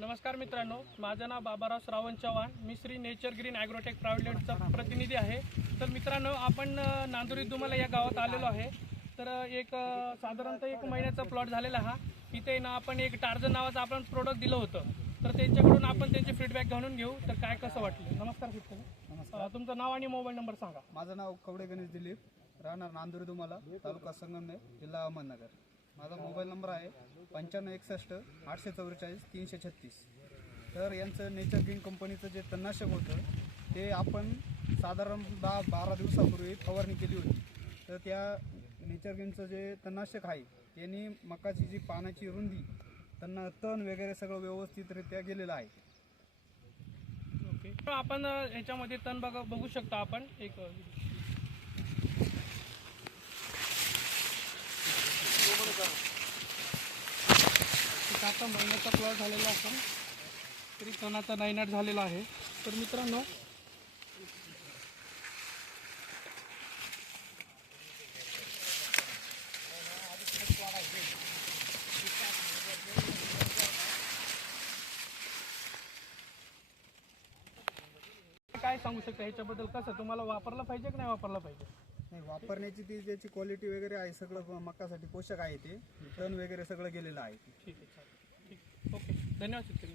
नमस्कार मित्रांनो, माझं नाव बाबाराव श्रावण चव्हाण. मी Shri nature green agrotech private लिमिटेडचा प्रतिनिधी आहे. तर मित्रांनो, आपण नांदुरी दुमाला या गावात आलेलो आहे. तर साधारणतः 1 महिन्याचा प्लॉट झालेला हा. इथे ना आपण एक टार्झन नावाचं आपण प्रोडक्ट दिलं होतं. तर त्यांच्याकडून आपण त्यांचे फीडबॅक घालून घेऊ. तर काय कसं वाटलं? नमस्कार शेतकरी. नमस्कार. तुमचं नाव आणि मोबाईल नंबर सांगा. माझं नाव कवडे गणेश दिलीप, राहणार नांदुरी दुमाला, तालुका संगमनेर, जिल्हा अहमदनगर. माझा मोबाईल नंबर आहे 9561 844 336. तर यांचं नेचर ग्रीन कंपनीचं जे तणनाशक होतं ते आपण साधारण 10-12 दिवसापूर्वी फवारणी केली होती. तर त्या नेचर ग्रीनचं जे तणनाशक आहे त्यांनी मकाची जी पानाची रुंदी, तण वगैरे सगळं व्यवस्थितरित्या गेलेलं आहे. ओके, आपण ह्याच्यामध्ये तण बघू शकता. आपण एक आता महिन्याचा प्लॉट झालेला असून तरी तणाचा नायनाट झालेला आहे. तर मित्रांनो, काय सांगू शकता ह्याच्याबद्दल? कसं तुम्हाला वापरलं पाहिजे की नाही वापरलं पाहिजे? नाही, वापरण्याची ती ज्याची क्वालिटी वगैरे आहे सगळं मकासाठी पोषक आहे. ते तण वगैरे सगळं गेलेलं आहे. ठीक आहे, चालेल. ठीक, ओके, धन्यवाद शेतकरी.